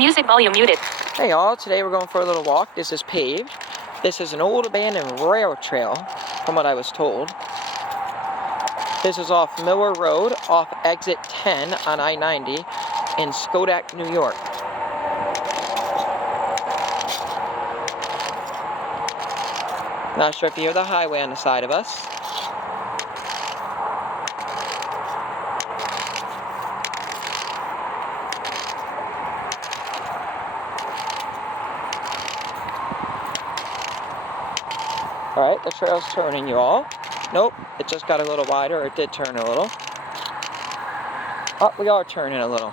Music volume muted. Hey y'all, today we're going for a little walk. This is paved. This is an old abandoned railroad trail, from what I was told. This is off Miller Road, off exit 10 on I-90 in Schodack, New York. Not sure if you hear the highway on the side of us. Alright, the trail's turning, you all. Nope, it just got a little wider, or it did turn a little. Oh, we are turning a little.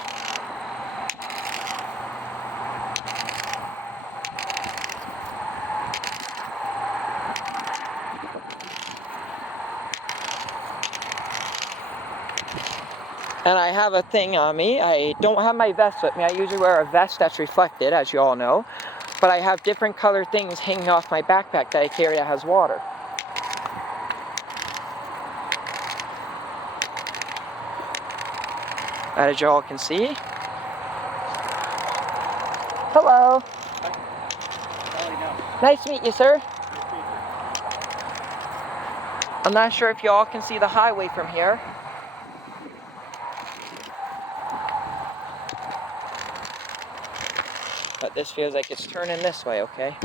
And I have a thing on me. I don't have my vest with me. I usually wear a vest that's reflected, as you all know. But I have different colored things hanging off my backpack that I carry that has water. As you all can see. Hello. Hi. Nice to meet you, sir. I'm not sure if you all can see the highway from here. But this feels like it's turning this way, okay?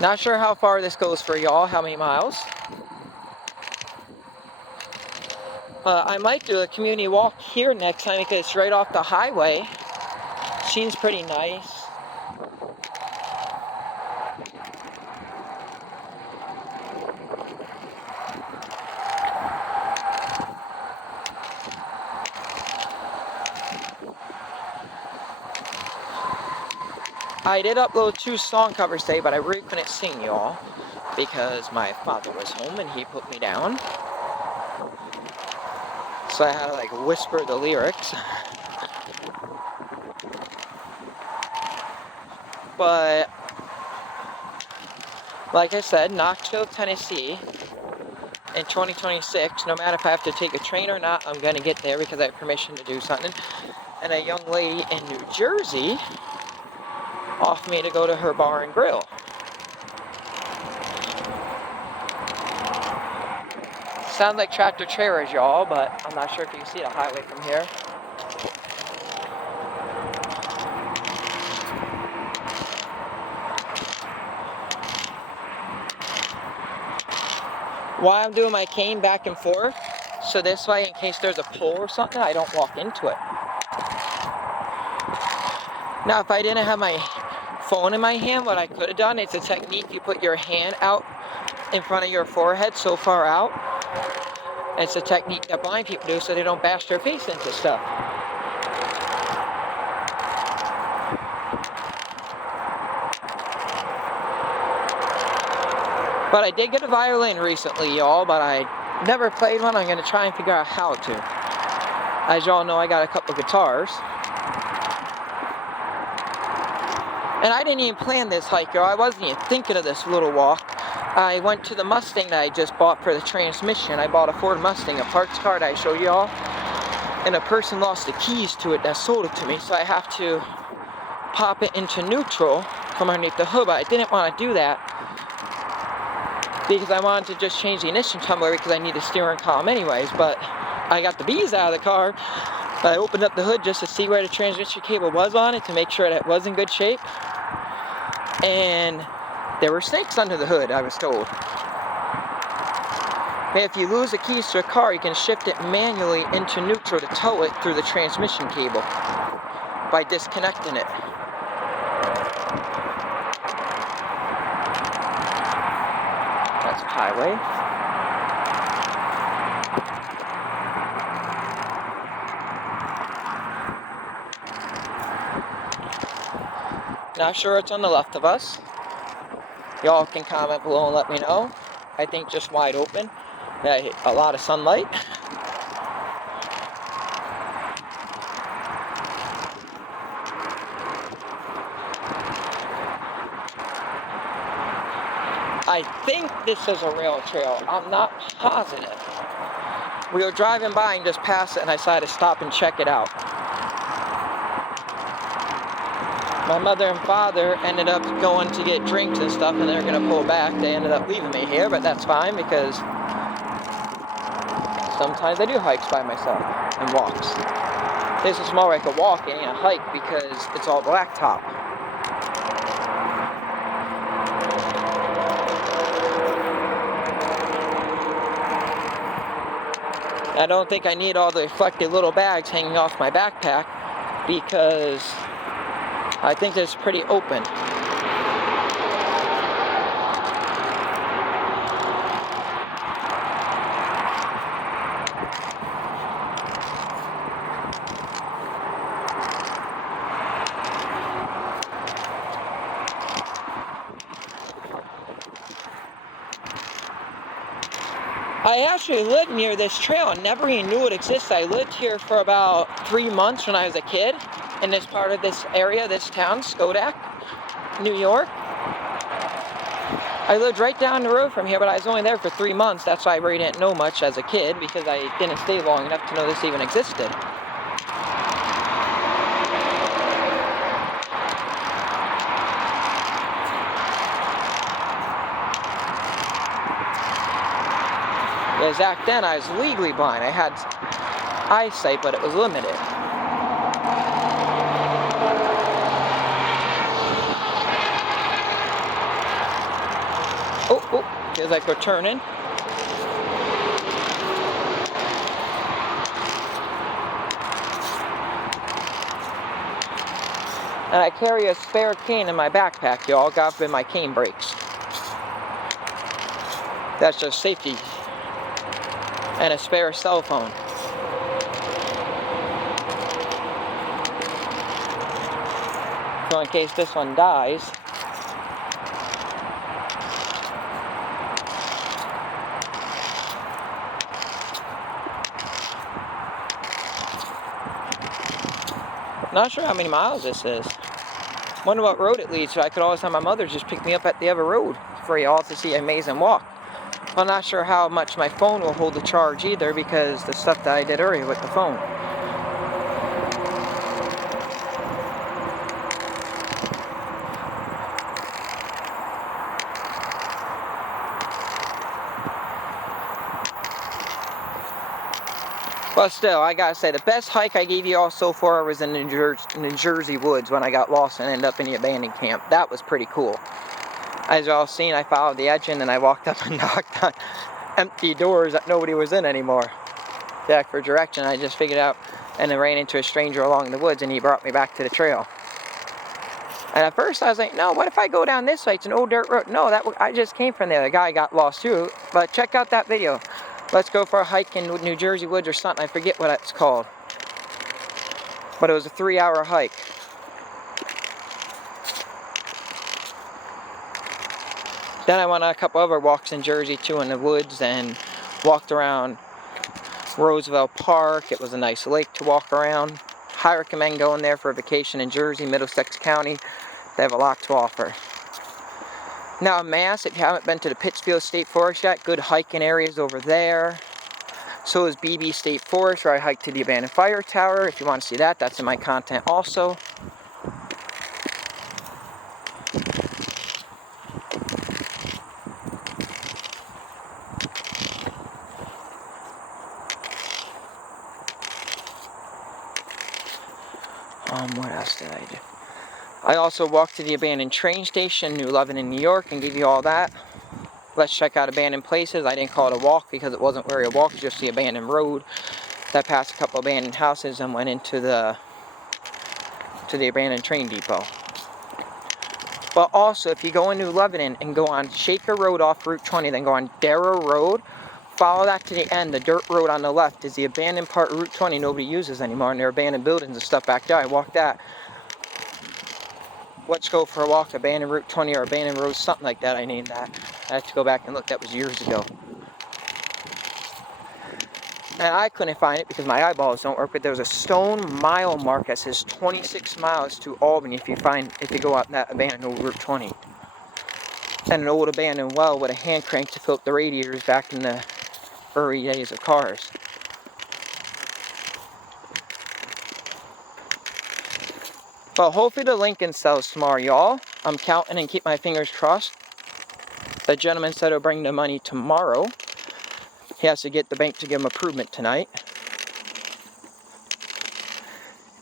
Not sure how far this goes for y'all, how many miles. I might do a community walk here next time because it's right off the highway. Seems pretty nice. I did upload 2 song covers today, but I really couldn't sing y'all because my father was home and he put me down. So I had to like whisper the lyrics. But like I said, Knoxville, Tennessee in 2026, no matter if I have to take a train or not, I'm gonna get there because I have permission to do something. And a young lady in New Jersey offered me to go to her bar and grill. Sounds like tractor trailers, y'all, but I'm not sure if you can see the highway from here. Why I'm doing my cane back and forth, so this way, in case there's a pole or something, I don't walk into it. Now, if I didn't have my phone in my hand, what I could have done, it's a technique, you put your hand out in front of your forehead so far out. It's a technique that blind people do so they don't bash their face into stuff. But I did get a violin recently, y'all, but I never played one. I'm going to try and figure out how to. As y'all know, I got a couple guitars. And I didn't even plan this hike, y'all. I wasn't even thinking of this little walk. I went to the Mustang that I just bought for the transmission. I bought a Ford Mustang, a parts car that I showed y'all. And a person lost the keys to it that sold it to me, so I have to pop it into neutral from underneath the hood. But I didn't want to do that because I wanted to just change the ignition tumbler because I need a steering column anyways. But I got the bees out of the car. I opened up the hood just to see where the transmission cable was on it to make sure that it was in good shape. And there were snakes under the hood, I was told. If you lose the keys to a car, you can shift it manually into neutral to tow it through the transmission cable by disconnecting it. That's a highway. Not sure it's on the left of us. Y'all can comment below and let me know. I think just wide open. A lot of sunlight. I think this is a rail trail. I'm not positive. We were driving by and just passed it, and I decided to stop and check it out. My mother and father ended up going to get drinks and stuff, and they're going to pull back. They ended up leaving me here, but that's fine because sometimes I do hikes by myself and walks. This is more like a walk, it ain't a hike because it's all blacktop. I don't think I need all the reflective little bags hanging off my backpack because I think it's pretty open. I actually lived near this trail and never even knew it existed. I lived here for about 3 months when I was a kid in this part of this area, this town, Schodack, New York. I lived right down the road from here, but I was only there for 3 months. That's why I really didn't know much as a kid because I didn't stay long enough to know this even existed. Because back then I was legally blind. I had eyesight, but it was limited. Oh, feels like we're turning. And I carry a spare cane in my backpack, y'all. God forbid my cane breaks. That's just safety. And a spare cell phone. So in case this one dies. Not sure how many miles this is. Wonder what road it leads to. I could always have my mother just pick me up at the other road for y'all to see an amazing walk. I'm not sure how much my phone will hold the charge either because the stuff that I did earlier with the phone. But still, I gotta say, the best hike I gave you all so far was in the New Jersey woods when I got lost and ended up in the abandoned camp. That was pretty cool. As y'all seen, I followed the edge and then I walked up and knocked on empty doors that nobody was in anymore. Back for direction, I just figured out, and then ran into a stranger along the woods and he brought me back to the trail. And at first I was like, no, what if I go down this way? It's an old dirt road. No, I just came from there. The guy got lost too. But check out that video. Let's go for a hike in New Jersey woods or something. I forget what it's called. But it was a 3-hour hike. Then I went on a couple other walks in Jersey too in the woods and walked around Roosevelt Park. It was a nice lake to walk around. Highly recommend going there for a vacation in Jersey, Middlesex County. They have a lot to offer. Now in Mass, if you haven't been to the Pittsfield State Forest yet, good hiking areas over there. So is Beebe State Forest, where I hiked to the abandoned fire tower. If you want to see that, that's in my content also. What else did I do? I also walked to the abandoned train station, New Lebanon, New York, and give you all that. Let's check out abandoned places. I didn't call it a walk because it wasn't really a walk, just the abandoned road that passed a couple abandoned houses and went into the abandoned train depot. But also, if you go in New Lebanon and go on Shaker Road off Route 20, then go on Darrow Road, follow that to the end. The dirt road on the left is the abandoned part of Route 20 nobody uses anymore, and there are abandoned buildings and stuff back there. I walked that. Let's go for a walk, abandoned Route 20 or abandoned road, something like that. I named that. I have to go back and look. That was years ago. And I couldn't find it because my eyeballs don't work, but there was a stone mile mark that says 26 miles to Albany if you go out that abandoned old Route 20. And an old abandoned well with a hand crank to fill up the radiators back in the early days of cars. Well, hopefully the Lincoln sells tomorrow, y'all. I'm counting and keep my fingers crossed. The gentleman said he'll bring the money tomorrow. He has to get the bank to give him approval tonight.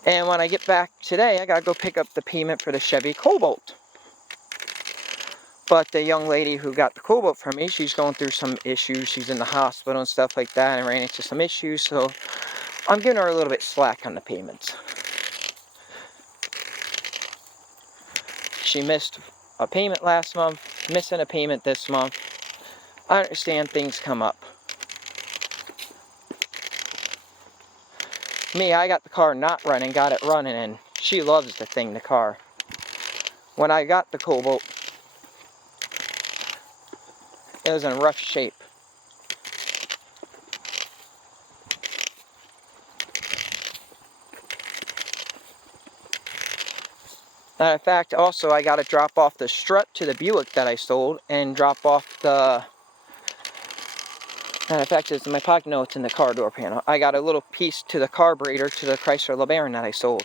And when I get back today, I gotta go pick up the payment for the Chevy Cobalt. But the young lady who got the Cobalt from me, she's going through some issues. She's in the hospital and stuff like that and ran into some issues. So I'm giving her a little bit slack on the payments. She missed a payment last month, missing a payment this month. I understand things come up. Me, I got the car not running, got it running, and she loves the thing, the car. When I got the Cobalt, it was in rough shape. Matter of fact, also I got to drop off the strut to the Buick that I sold and drop off the... Matter of fact, it's in my pocket. No, it's in the car door panel. I got a little piece to the carburetor to the Chrysler LeBaron that I sold.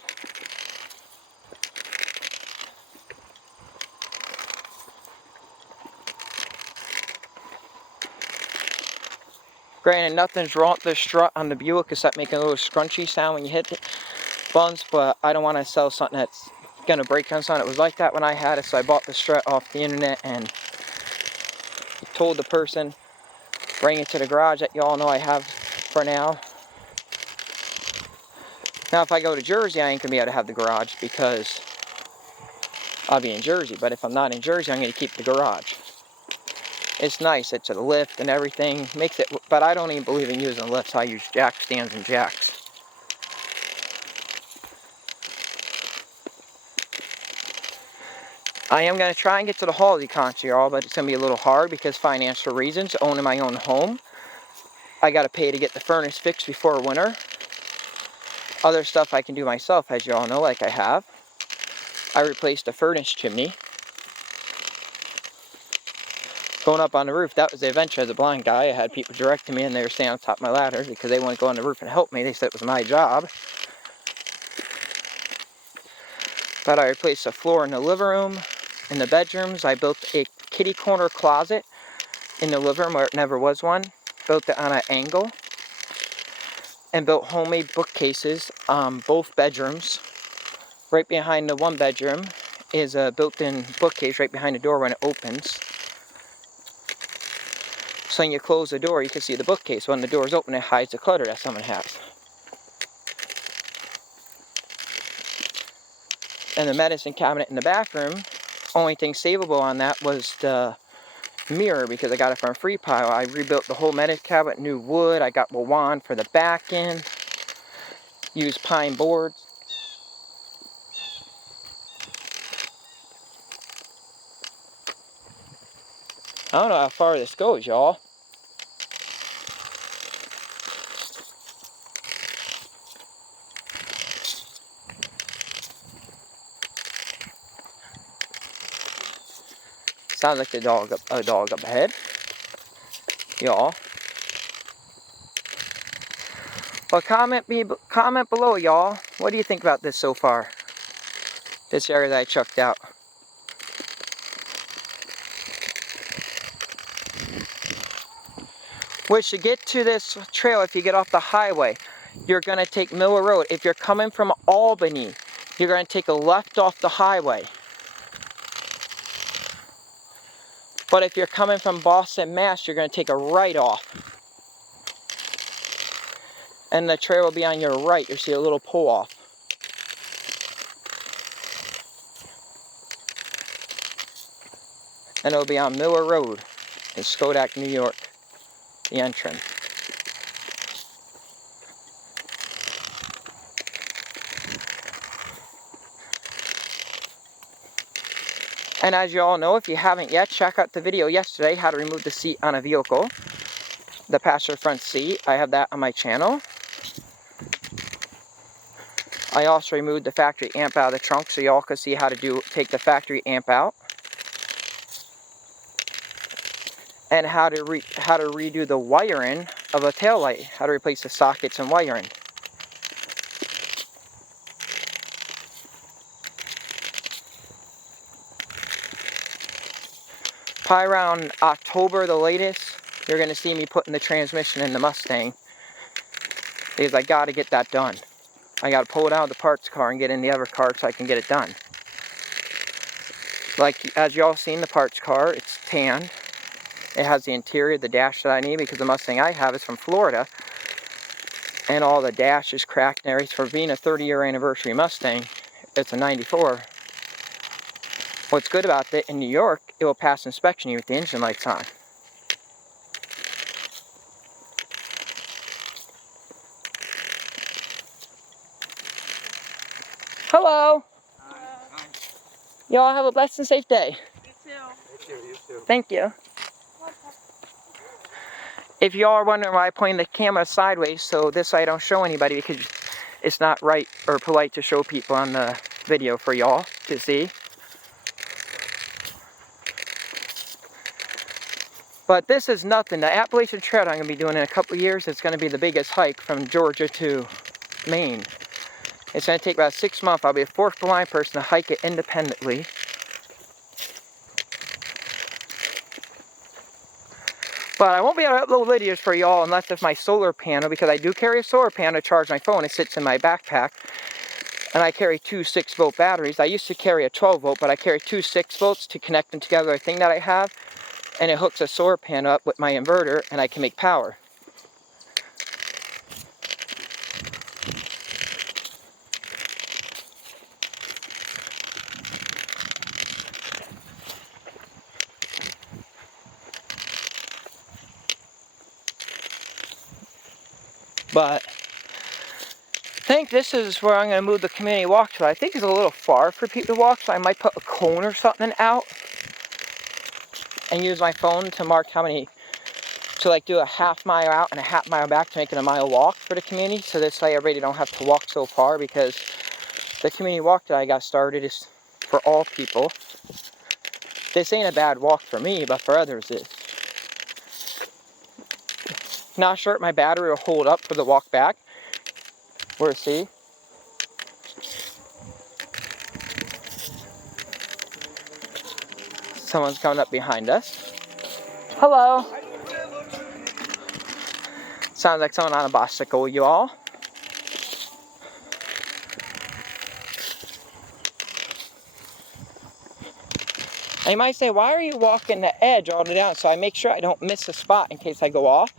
Granted, nothing's wrong with the strut on the Buick except making a little scrunchy sound when you hit the buns, but I don't want to sell something that's going to break on something. It was like that when I had it, so I bought the strut off the internet and told the person, bring it to the garage that y'all know I have for now. Now, if I go to Jersey, I ain't going to be able to have the garage because I'll be in Jersey, but if I'm not in Jersey, I'm going to keep the garage. It's nice, it's a lift and everything, makes it, but I don't even believe in using lifts. I use jack stands and jacks. I am going to try and get to the Halsey concert, y'all, but it's going to be a little hard because financial reasons, owning my own home. I got to pay to get the furnace fixed before winter. Other stuff I can do myself, as you all know, like I have. I replaced the furnace chimney. Going up on the roof, that was the adventure as a blind guy. I had people directing me and they were staying on top of my ladder because they wanted to go on the roof and help me. They said it was my job. But I replaced the floor in the living room, in the bedrooms. I built a kitty corner closet in the living room where it never was one. Built it on an angle. And built homemade bookcases on both bedrooms. Right behind the one bedroom is a built-in bookcase right behind the door when it opens. So when you close the door, you can see the bookcase. When the door is open, it hides the clutter that someone has. And the medicine cabinet in the bathroom, only thing savable on that was the mirror because I got it from Free Pile. I rebuilt the whole medicine cabinet, new wood. I got Wawan for the back end. Used pine boards. I don't know how far this goes, y'all. Sounds like a dog up ahead. Y'all. Well, comment below, y'all. What do you think about this so far? This area that I chucked out. Which to get to this trail, if you get off the highway, you're going to take Miller Road. If you're coming from Albany, you're going to take a left off the highway. But if you're coming from Boston, Mass, you're going to take a right off. And the trail will be on your right. You'll see a little pull off. And it'll be on Miller Road in Schodack, New York. The entrance. And as you all know, if you haven't yet, check out the video yesterday, how to remove the seat on a vehicle. The passenger front seat. I have that on my channel. I also removed the factory amp out of the trunk so y'all can see how to take the factory amp out. And how to redo the wiring of a taillight. How to replace the sockets and wiring. Probably around October, the latest, you're going to see me putting the transmission in the Mustang. Because I got to get that done. I got to pull it out of the parts car and get in the other car so I can get it done. Like, as y'all seen the parts car, it's tan. It has the interior, the dash that I need, because the Mustang I have is from Florida. And all the dash is cracked and everything. For being a 30-year anniversary Mustang, it's a 94. What's good about it, in New York, it will pass inspection even with the engine lights on. Hello! Y'all have a blessed and safe day. You too. Thank you. If y'all are wondering why I point the camera sideways, so this I don't show anybody, because it's not right or polite to show people on the video for y'all to see. But this is nothing. The Appalachian Trail I'm going to be doing in a couple of years, it's going to be the biggest hike from Georgia to Maine. It's going to take about 6 months. I'll be a fourth blind person to hike it independently. But I won't be able to upload videos for y'all unless it's my solar panel, because I do carry a solar panel to charge my phone. It sits in my backpack. And I carry 2 6-volt batteries. I used to carry a 12-volt, but I carry 2 6-volts to connect them together, a thing that I have. And it hooks a solar panel up with my inverter, and I can make power. But I think this is where I'm going to move the community walk to. I think it's a little far for people to walk, so I might put a cone or something out and use my phone to mark how many, to like do a half mile out and a half mile back to make it a mile walk for the community. So this way everybody don't have to walk so far, because the community walk that I got started is for all people. This ain't a bad walk for me, but for others it is. Not sure if my battery will hold up for the walk back. We'll see. Someone's coming up behind us. Hello. Sounds like someone on a bicycle, you all. And you might say, why are you walking the edge all the way down? So I make sure I don't miss a spot in case I go off.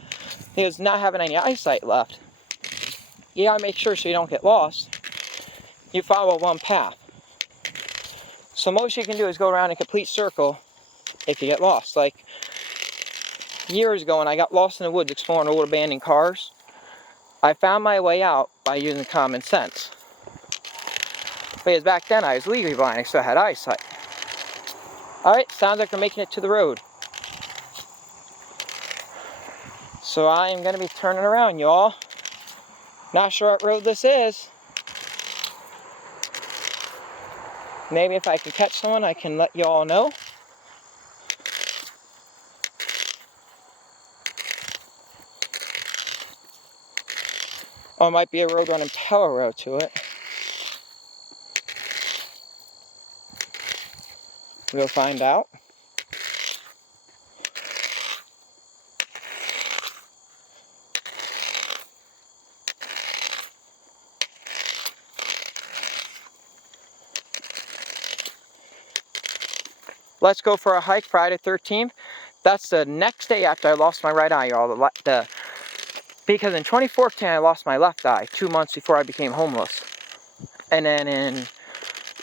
Because not having any eyesight left. You gotta make sure so you don't get lost. You follow one path. So most you can do is go around a complete circle if you get lost. Like years ago when I got lost in the woods exploring old abandoned cars, I found my way out by using common sense. Because back then I was legally blind, I still had eyesight. Alright, sounds like we're making it to the road. So I am going to be turning around, y'all. Not sure what road this is. Maybe if I can catch someone, I can let y'all know. Or it might be a road running parallel to it. We'll find out. Let's go for a hike Friday 13th. That's the next day after I lost my right eye, y'all. Because in 2014 I lost my left eye, 2 months before I became homeless. And then in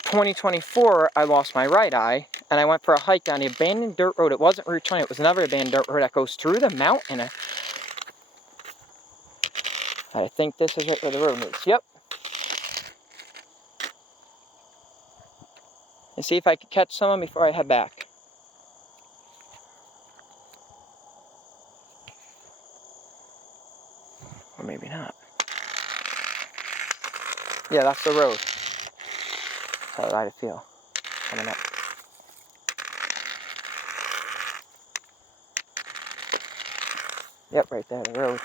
2024 I lost my right eye, and I went for a hike down the abandoned dirt road. It wasn't Route 20, it was another abandoned dirt road that goes through the mountain. I think this is right where the road is. Yep. And see if I can catch someone before I head back. Or maybe not. Yeah, that's the road. That's how I feel. Coming up. Yep, right there, the road.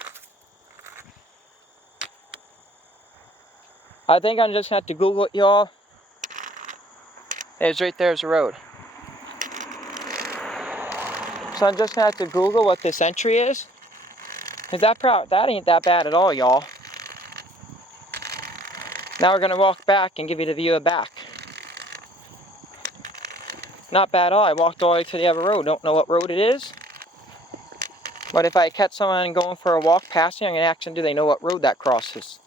I think I'm just gonna have to Google it, y'all. It's right there's the road. So I'm just gonna have to Google what this entry is. Cause that ain't that bad at all, y'all. Now we're gonna walk back and give you the view of back. Not bad at all. I walked all the way to the other road. Don't know what road it is. But if I catch someone going for a walk past me, I'm gonna ask them, do they know what road that crosses?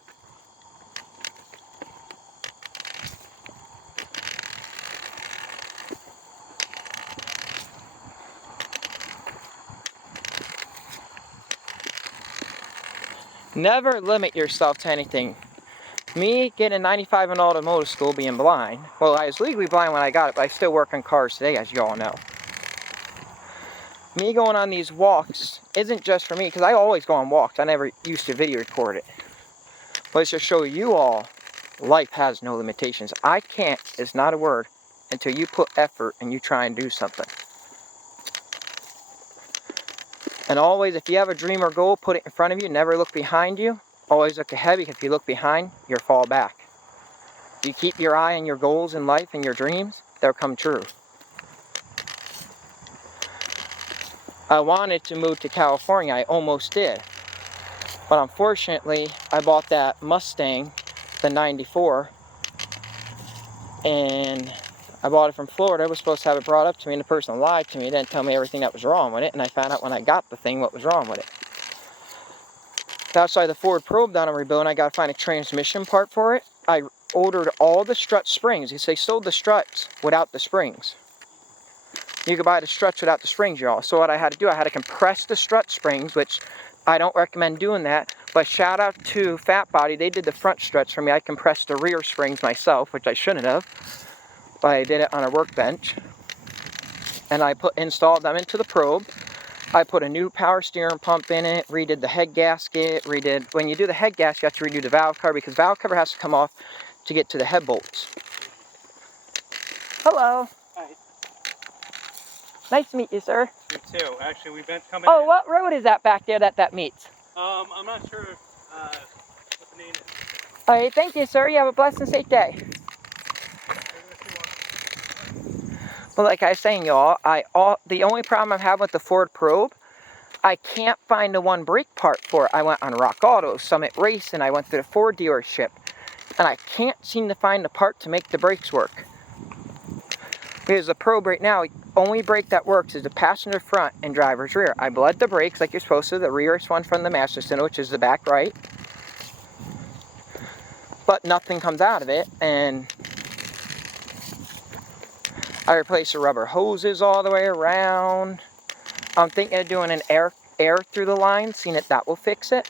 Never limit yourself to anything. Me getting 95 in automotive school, being blind. Well, I was legally blind when I got it, but I still work on cars today, as you all know. Me going on these walks isn't just for me, because I always go on walks. I never used to video record it. But it's to show you all, life has no limitations. I can't is not a word until you put effort and you try and do something. And always, if you have a dream or goal, put it in front of you. Never look behind you. Always look ahead, because if you look behind, you'll fall back. If you keep your eye on your goals in life and your dreams, they'll come true. I wanted to move to California. I almost did. But unfortunately, I bought that Mustang, the 94, and I bought it from Florida. I was supposed to have it brought up to me, and the person lied to me. They didn't tell me everything that was wrong with it, and I found out when I got the thing what was wrong with it. Outside the Ford Probe down in rebuilding, I got to find a transmission part for it. I ordered all the strut springs, because they sold the struts without the springs. You could buy the struts without the springs, y'all. So what I had to do, I had to compress the strut springs, which I don't recommend doing that. But shout out to Fat Body, they did the front struts for me. I compressed the rear springs myself, which I shouldn't have. But I did it on a workbench. And I installed them into the Probe. I put a new power steering pump in it, redid the head gasket, when you do the head gasket, you have to redo the valve cover, because valve cover has to come off to get to the head bolts. Hello. Hi. Nice to meet you, sir. You too. Actually, we've been coming. Oh, what road is that back there that meets? I'm not sure what the name is. All right, thank you, sir. You have a blessed and safe day. Well, like I was saying, y'all, the only problem I have with the Ford Probe, I can't find the one brake part for it. I went on Rock Auto, Summit Race, and I went to the Ford dealership, and I can't seem to find the part to make the brakes work. Because the Probe right now, only brake that works is the passenger front and driver's rear. I bled the brakes like you're supposed to, the rearest one from the master cylinder, which is the back right. But nothing comes out of it, and I replaced the rubber hoses all the way around. I'm thinking of doing an air through the line, seeing if that will fix it.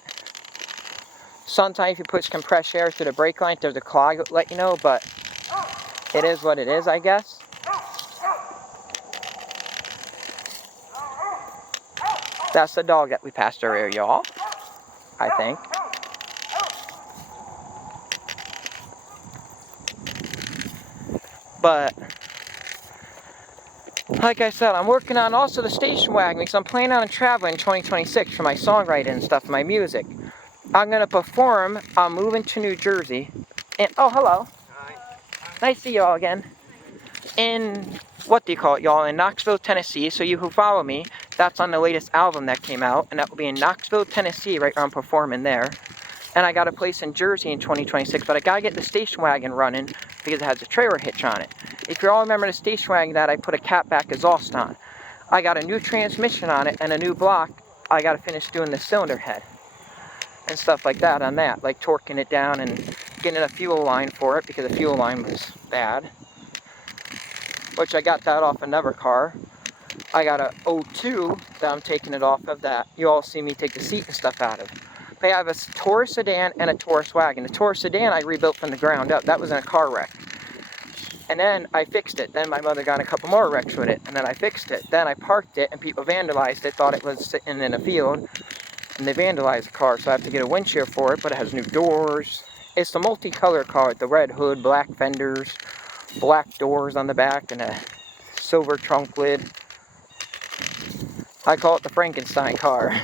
Sometimes if you put compressed air through the brake line, there's a clog, it'll let you know, but it is what it is, I guess. That's the dog that we passed earlier, y'all, I think. But, like I said, I'm working on also the station wagon, because I'm planning on traveling in 2026 for my songwriting and stuff, my music. I'm going to perform, I'm moving to New Jersey, and, oh, hello. Hi. Nice to see you all again. In, what do you call it, y'all, in Knoxville, Tennessee. So you who follow me, that's on the latest album that came out, and that will be in Knoxville, Tennessee, right where I'm performing there. And I got a place in Jersey in 2026, but I gotta get the station wagon running because it has a trailer hitch on it. If you all remember the station wagon that I put a catback exhaust on, I got a new transmission on it and a new block. I gotta finish doing the cylinder head and stuff like that on that, like torquing it down and getting a fuel line for it because the fuel line was bad. Which I got that off another car. I got a 02 that I'm taking it off of that you all see me take the seat and stuff out of. They have a Taurus sedan and a Taurus wagon. The Taurus sedan I rebuilt from the ground up. That was in a car wreck. And then I fixed it. Then my mother got in a couple more wrecks with it. And then I fixed it. Then I parked it and people vandalized it, thought it was sitting in a field. And they vandalized the car, so I have to get a windshield for it, but it has new doors. It's the multicolored car with the red hood, black fenders, black doors on the back, and a silver trunk lid. I call it the Frankenstein car.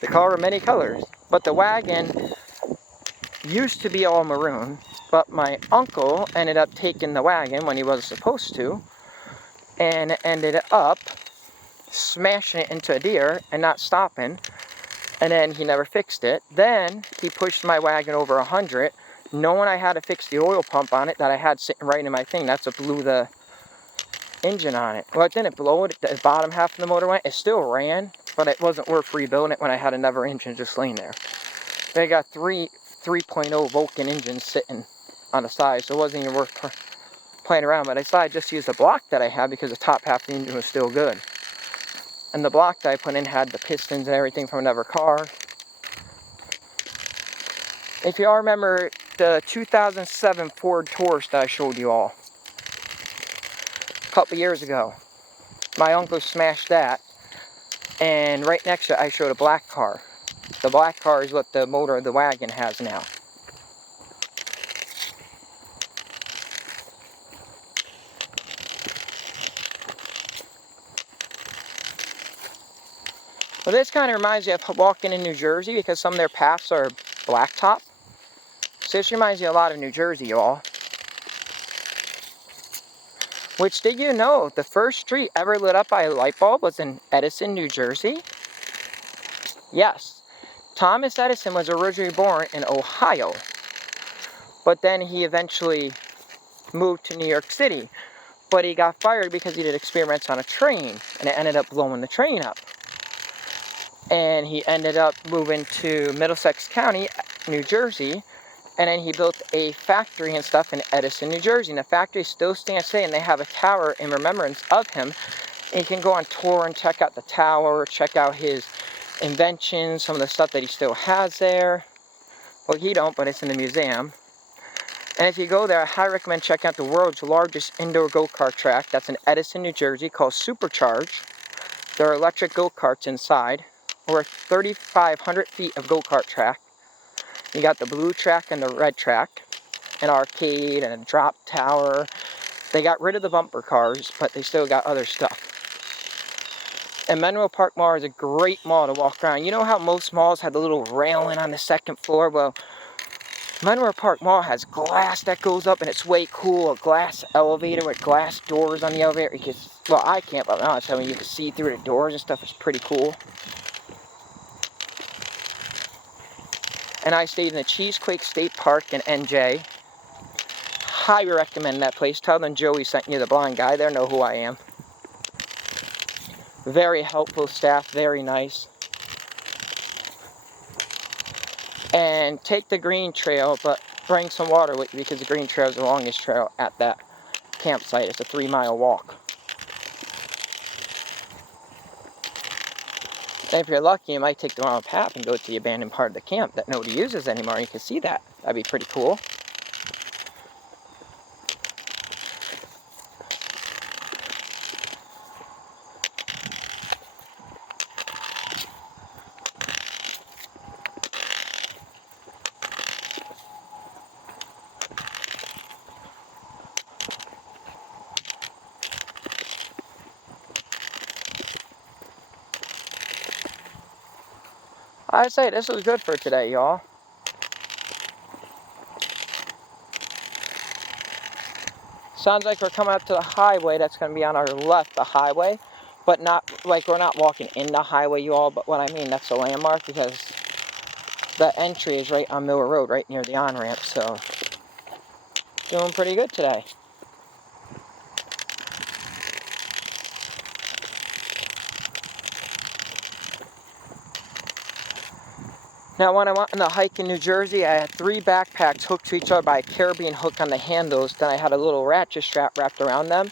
The car of many colors. But the wagon used to be all maroon, but my uncle ended up taking the wagon when he wasn't supposed to, and ended up smashing it into a deer and not stopping. And then he never fixed it. Then he pushed my wagon over 100, knowing I had to fix the oil pump on it that I had sitting right in my thing. That's what blew the engine on it. Well, it didn't blow it. The bottom half of the motor went. It still ran, but it wasn't worth rebuilding it when I had another engine just laying there. They got 3.0 Vulcan engines sitting on the side, so it wasn't even worth playing around. But I decided just to use the block that I had because the top half of the engine was still good. And the block that I put in had the pistons and everything from another car. If you all remember the 2007 Ford Taurus that I showed you all a couple years ago, my uncle smashed that, and right next to it I showed a black car. The black car is what the motor of the wagon has now. Well, this kind of reminds me of walking in New Jersey because some of their paths are blacktop. So this reminds me a lot of New Jersey, y'all. Which, did you know, the first street ever lit up by a light bulb was in Edison, New Jersey? Yes. Thomas Edison was originally born in Ohio. But then he eventually moved to New York City. But he got fired because he did experiments on a train. And it ended up blowing the train up. And he ended up moving to Middlesex County, New Jersey. And then he built a factory and stuff in Edison, New Jersey. And the factory still stands today, and they have a tower in remembrance of him. And you can go on tour and check out the tower, check out his inventions, some of the stuff that he still has there. Well, he don't, but it's in the museum. And if you go there, I highly recommend checking out the world's largest indoor go-kart track. That's in Edison, New Jersey, called Supercharge. There are electric go-karts inside. Over 3,500 feet of go-kart track. You got the blue track and the red track. An arcade and a drop tower. They got rid of the bumper cars, but they still got other stuff. And Menlo Park Mall is a great mall to walk around. You know how most malls have the little railing on the second floor? Well, Menlo Park Mall has glass that goes up, and it's way cool. A glass elevator with glass doors on the elevator. You can, well, I can't, but now it's telling you can see through the doors and stuff. It's pretty cool. And I stayed in the Cheesequake State Park in NJ. Highly recommend that place. Tell them Joey sent you, the blind guy there, know who I am. Very helpful staff, very nice. And take the green trail, but bring some water with you because the green trail is the longest trail at that campsite. It's a 3-mile walk. And if you're lucky, you might take the wrong path and go to the abandoned part of the camp that nobody uses anymore. You can see that. That'd be pretty cool. I'd say this was good for today, y'all. Sounds like we're coming up to the highway. That's going to be on our left, the highway. But not, like, we're not walking in the highway, you all. But what I mean, that's a landmark because the entry is right on Miller Road, right near the on-ramp. So, doing pretty good today. Now, when I went on the hike in New Jersey, I had 3 backpacks hooked to each other by a carabiner hook on the handles. Then I had a little ratchet strap wrapped around them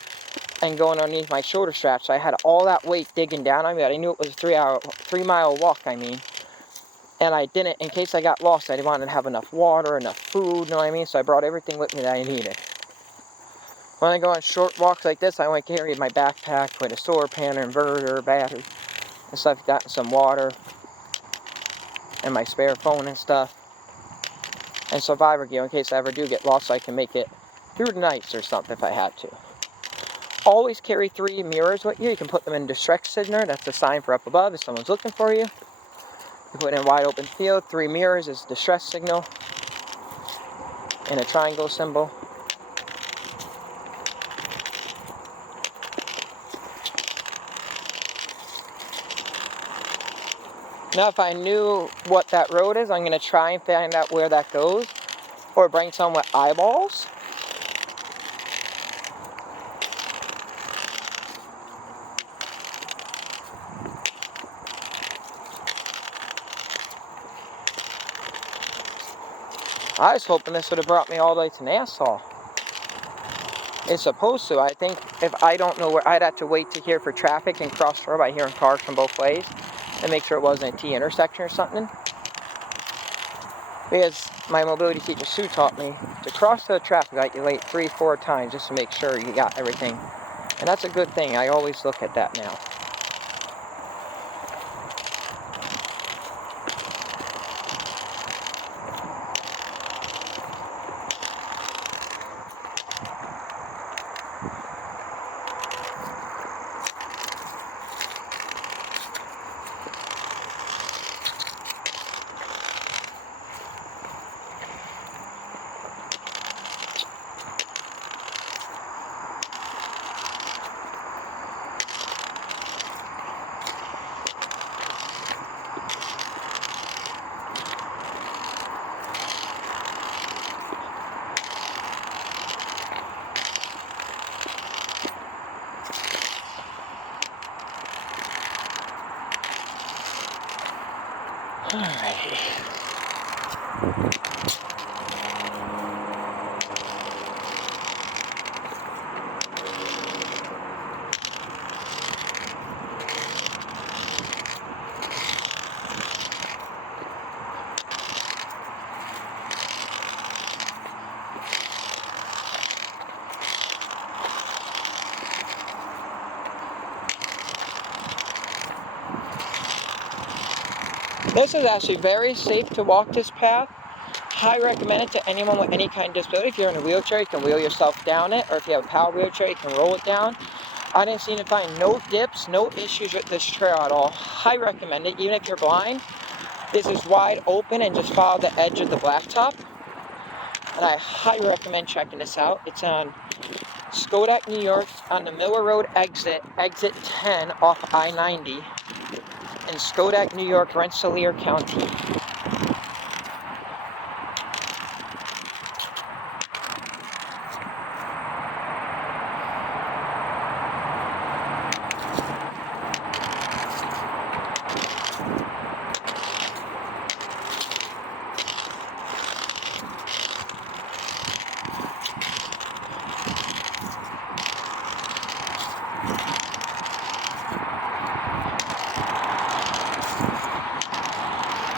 and going underneath my shoulder strap. So I had all that weight digging down on me. I knew it was a 3-mile walk, I mean. And I didn't, in case I got lost, I wanted to have enough water, enough food, you know what I mean? So I brought everything with me that I needed. When I go on short walks like this, I only carry my backpack with a solar panel, inverter, battery, and stuff like that, and some water. And my spare phone and stuff, and survivor gear in case I ever do get lost so I can make it through the nights or something if I had to. Always carry 3 mirrors with you. You can put them in distress signal. That's the sign for up above if someone's looking for you. You put it in wide open field. 3 mirrors is distress signal and a triangle symbol. Now, if I knew what that road is, I'm going to try and find out where that goes. Or bring someone with eyeballs. I was hoping this would have brought me all the way to Nassau. It's supposed to. I think if I don't know where, I'd have to wait to hear for traffic and cross the road by hearing cars from both ways and make sure it wasn't a T intersection or something. Because my mobility teacher Sue taught me to cross the traffic light, you wait 3-4 times just to make sure you got everything. And that's a good thing. I always look at that now. Alrighty. This is actually very safe to walk this path. I recommend it to anyone with any kind of disability. If you're in a wheelchair, you can wheel yourself down it, or if you have a power wheelchair, you can roll it down. I didn't seem to find no dips, no issues with this trail at all. I recommend it, even if you're blind. This is wide open and just follow the edge of the blacktop. And I highly recommend checking this out. It's on Schodack, New York, on the Miller Road exit 10 off I-90 in Schodack, New York, Rensselaer County.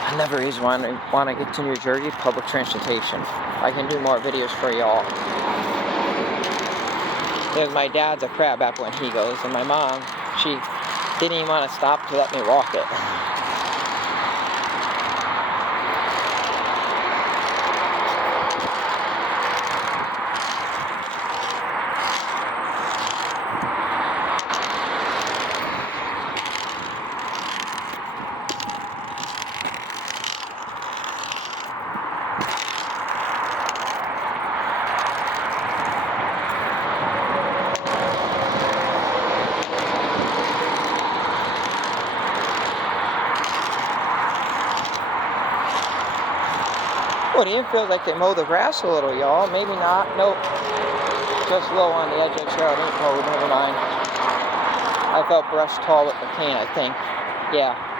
I never always want to get to New Jersey public transportation. I can do more videos for y'all. Because my dad's a crab apple when he goes, and my mom, she didn't even want to stop to let me walk it. Well, it even feels like they mow the grass a little, y'all. Maybe not. Nope. Just low on the edge of the trail. It ain't mowed. Never mind. I felt breast tall with the cane, I think. Yeah.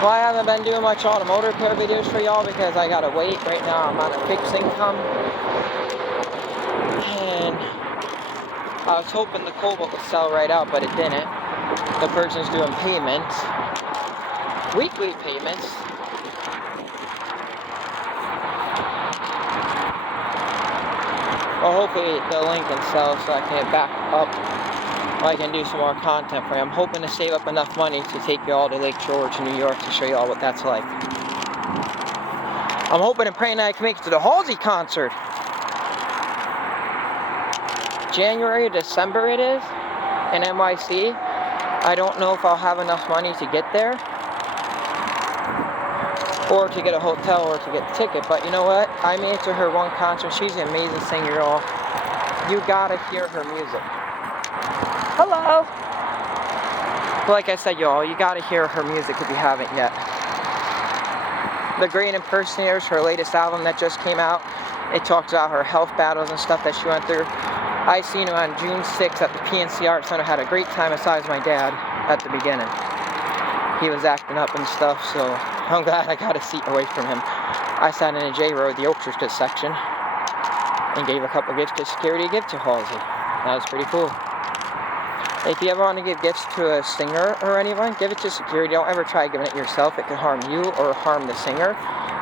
Well, I haven't been doing much automotive repair videos for y'all because I gotta wait. Right now I'm on a fixed income. And I was hoping the Cobalt would sell right out, but it didn't. The person's doing payments. Weekly payments. Well, hopefully the Lincoln sells so I can get back up. I can do some more content for you. I'm hoping to save up enough money to take you all to Lake George, New York to show you all what that's like. I'm hoping and praying that I can make it to the Halsey concert. January or December it is in NYC. I don't know if I'll have enough money to get there. or to get a hotel, or to get a ticket. But you know what? I made it to her one concert. She's an amazing singer, y'all. You gotta hear her music. Hello! But like I said, y'all, you gotta hear her music if you haven't yet. The Great Impersonators, her latest album that just came out, it talks about her health battles and stuff that she went through. I seen her on June 6th at the PNC Art Center. Had a great time besides my dad at the beginning. He was acting up and stuff, so I'm glad I got a seat away from him. I sat in a J-row, the orchestra section, and gave a couple gifts to security to give to Halsey. That was pretty cool. If you ever want to give gifts to a singer or anyone, give it to security. Don't ever try giving it yourself. It can harm you or harm the singer.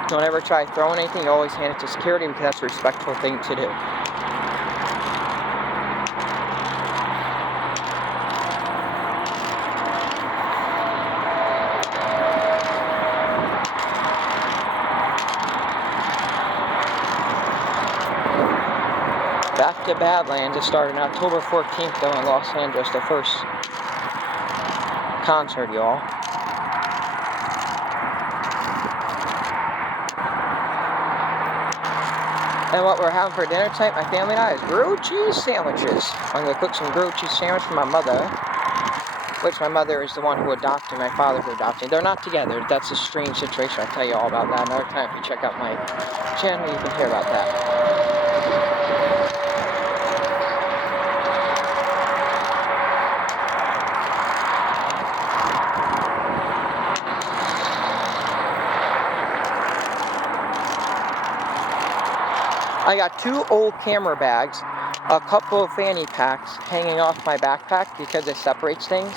Don't ever try throwing anything. You always hand it to security because that's a respectful thing to do. Back to Badlands. It started on October 14th though in Los Angeles, the first concert, y'all. And what we're having for dinner tonight, my family and I, is grilled cheese sandwiches. I'm going to cook some grilled cheese sandwich for my mother, which my mother is the one who adopted my father who adopted me. They're not together. That's a strange situation. I'll tell you all about that another time. If you check out my channel, you can hear about that. I got 2 old camera bags, a couple of fanny packs hanging off my backpack because it separates things.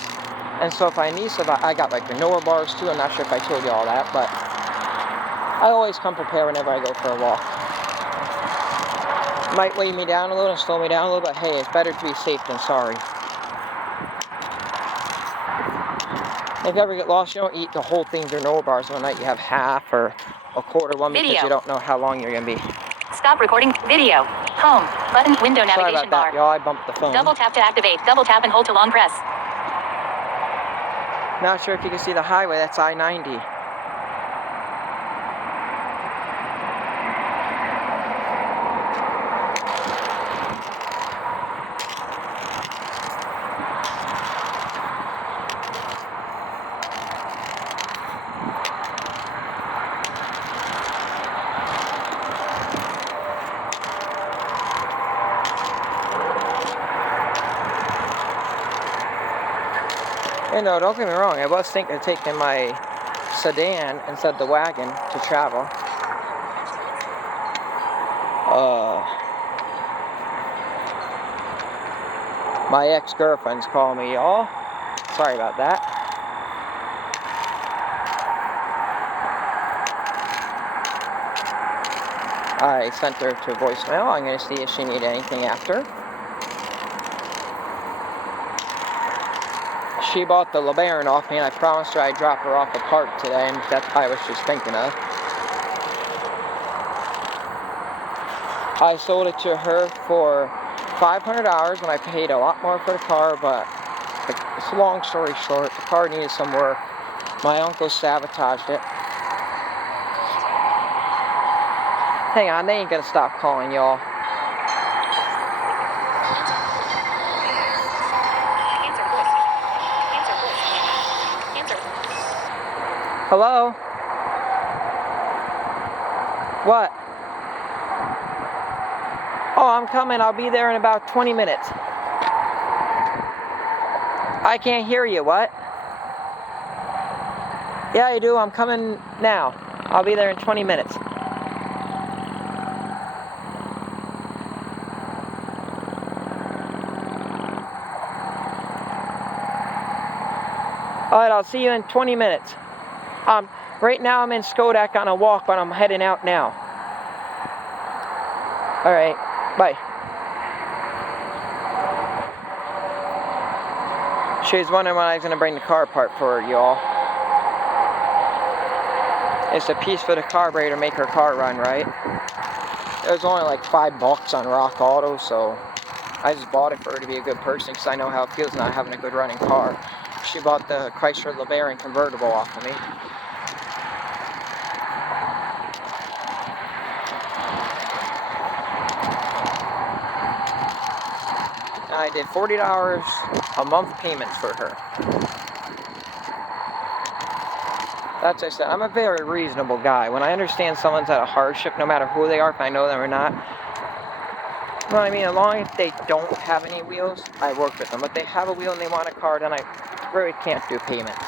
And so if I need some, I got like granola bars too. I'm not sure if I told you all that, but I always come prepared whenever I go for a walk. Might weigh me down a little and slow me down a little, but hey, it's better to be safe than sorry. If you ever get lost, you don't eat the whole thing granola bars one night. You have half or a quarter one because you don't know how long you're going to be. Stop recording. Video. Home. Button. Window navigation Sorry about that, bar. y'all. I bumped the phone. Double tap to activate. Double tap and hold to long press. Not sure if you can see the highway. That's I-90. You know, don't get me wrong, I was thinking of taking my sedan instead of the wagon to travel. My ex-girlfriend's calling me, y'all. Sorry about that. I sent her to voicemail. I'm going to see if she needed anything after. She bought the LeBaron off me, and I promised her I'd drop her off a park today, and that's what I was just thinking of. I sold it to her for $500 when I paid a lot more for the car, but it's a long story short. The car needed some work. My uncle sabotaged it. Hang on, they ain't gonna stop calling, y'all. Hello? What? Oh, I'm coming. I'll be there in about 20 minutes. I can't hear you. What? Yeah, I do. I'm coming now. I'll be there in 20 minutes. Alright, I'll see you in 20 minutes. Right now I'm in Skodak on a walk, but I'm heading out now. Alright, bye. She was wondering when I was going to bring the car apart for her, y'all. It's a piece for the carburetor to make her car run right. It was only like $5 on Rock Auto, so I just bought it for her to be a good person because I know how it feels not having a good running car. She bought the Chrysler LeBaron convertible off of me. I did $40 a month payments for her. That's what I said. I'm a very reasonable guy. When I understand someone's at a hardship, no matter who they are, if I know them or not, you know what I mean? As long as they don't have any wheels, I work with them. If they have a wheel and they want a car, then I really can't do payments.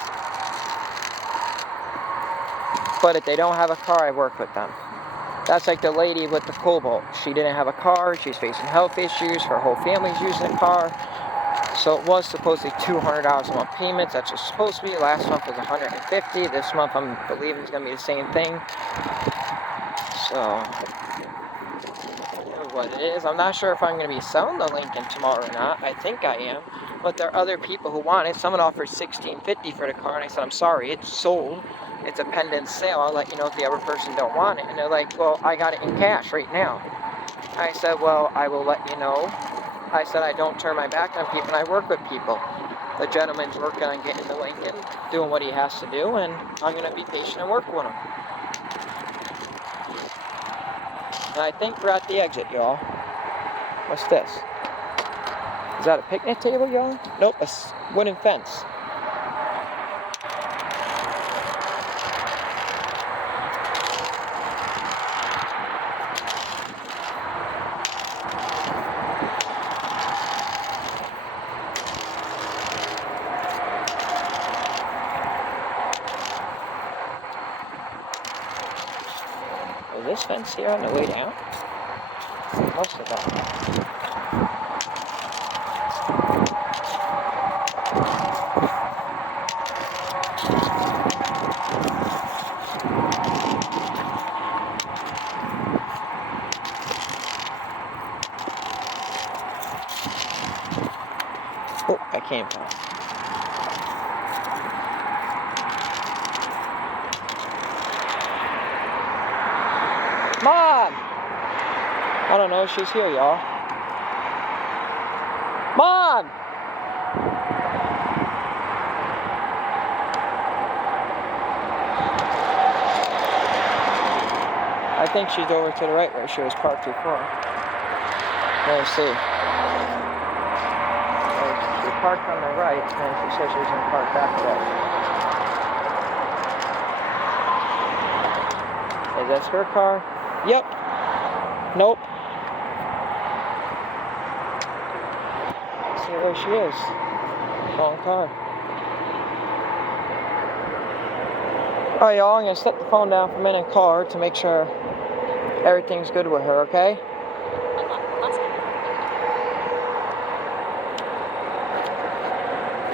But if they don't have a car, I work with them. That's like the lady with the Cobalt. She didn't have a car. She's facing health issues. Her whole family's using a car. So it was supposed to be $200 a month payments. That's just supposed to be. Last month was $150. This month I'm believing it's going to be the same thing. So, what it is. I'm not sure if I'm going to be selling the Lincoln tomorrow or not. I think I am. But there are other people who want it. Someone offered $1,650 for the car, and I said, I'm sorry, it's sold. It's a pending sale. I'll let you know if the other person don't want it. And they're like, well, I got it in cash right now. I said, well, I will let you know. I said, I don't turn my back on people, and I work with people. The gentleman's working on getting the Lincoln, doing what he has to do, and I'm going to be patient and work with him. And I think we're at the exit, y'all. What's this? Is that a picnic table, y'all? Nope, a wooden fence. Is this fence here on the way down? Must have been. Oh, I can't pass. Mom! I don't know if she's here, y'all. Mom! I think she's over to the right where she was parked before. Let me see. She parked on the right, and she said she was going to park back there. Is this her car? Yep. Nope. See, there she is. Wrong car. Alright, y'all, I'm going to set the phone down for a minute and call her to make sure everything's good with her, okay?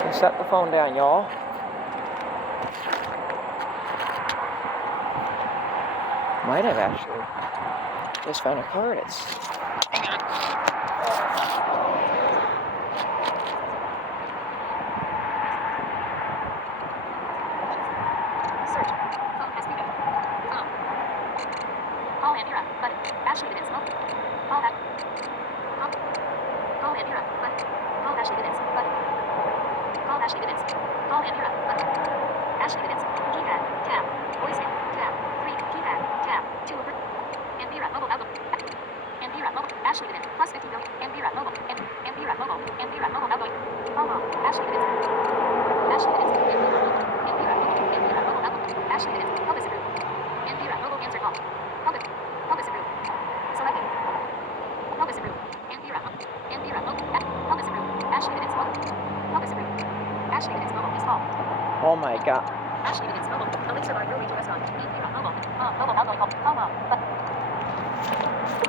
And set the phone down, y'all. Might have actually just found a car that's... Oh my god.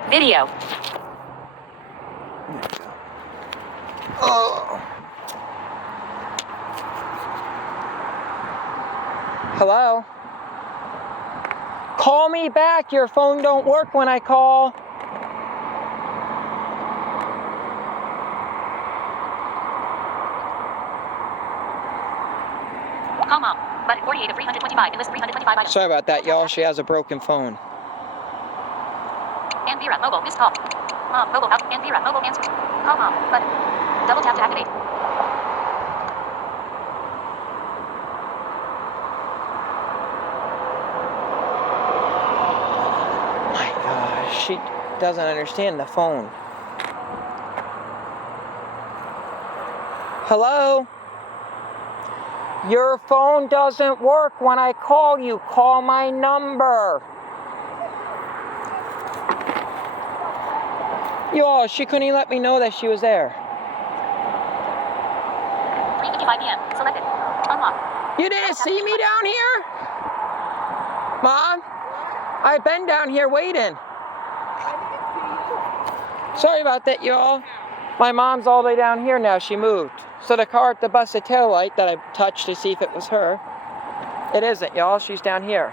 Video. Oh. Hello? Call me back. Your phone don't work when I call. Call mom. Button 48 of 325. Enlist 325. Sorry about that, y'all. She has a broken phone. Anvira mobile. Missed call. Mom mobile out. Anvira mobile answer. Call mom. Button. Double tap to activate. My gosh, she doesn't understand the phone. Hello? Your phone doesn't work when I call you. Call my number. Yo, she couldn't even let me know that she was there. 3:55 p.m. Selected. Unlock. You didn't see me down here? Mom? I've been down here waiting. Sorry about that, y'all. My mom's all the way down here now. She moved. So the car at the busted tail light that I touched to see if it was her, it isn't, y'all. She's down here.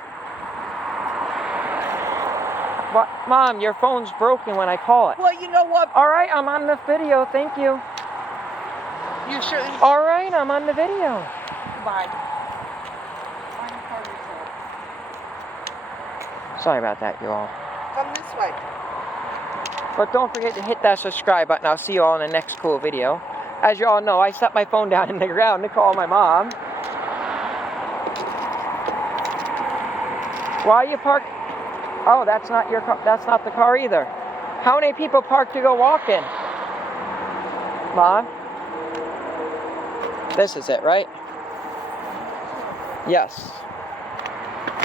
What? Mom, your phone's broken when I call it. Well, you know what? All right, I'm on the video. Thank you. You sure? All right, I'm on the video. Bye. Sorry about that, you all. Come this way. But don't forget to hit that subscribe button. I'll see you all in the next cool video. As you all know, I set my phone down in the ground to call my mom. Why you park? Oh, that's not your car. That's not the car either. How many people park to go walking? Mom? This is it, right? Yes.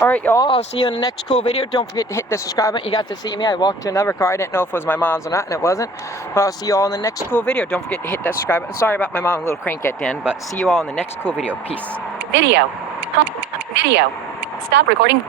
Alright, y'all, I'll see you in the next cool video. Don't forget to hit the subscribe button. You got to see me. I walked to another car. I didn't know if it was my mom's or not, and it wasn't. But I'll see you all in the next cool video. Don't forget to hit that subscribe button. Sorry about my mom, a little crank at the end, but see you all in the next cool video. Peace. Video. Video. Stop recording.